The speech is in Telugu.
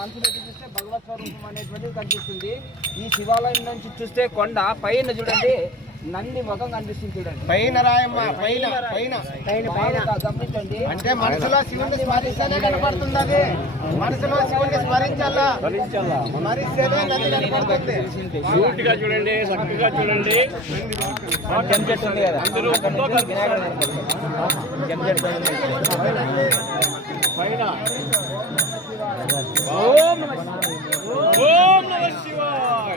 మనసులో చూస్తే భగవత్ స్వరూపం అనేటువంటిది కనిపిస్తుంది. ఈ శివాలయం నుంచి చూస్తే కొండ పైన చూడండి నంది ముఖం కనిపిస్తుంది చూడండి. పైన రాయమ్మ పైన పైన గమనించండి. అంటే మనసులో శివుని స్మరిస్తేనే కనపడుతుంది. అది మనసులో శివుని స్మరించాలా, స్మరిస్తేనే నంది కనపడుతుంది. చూడండి, చక్కగా చూడండి. పైన ఓం నమః శివాయ.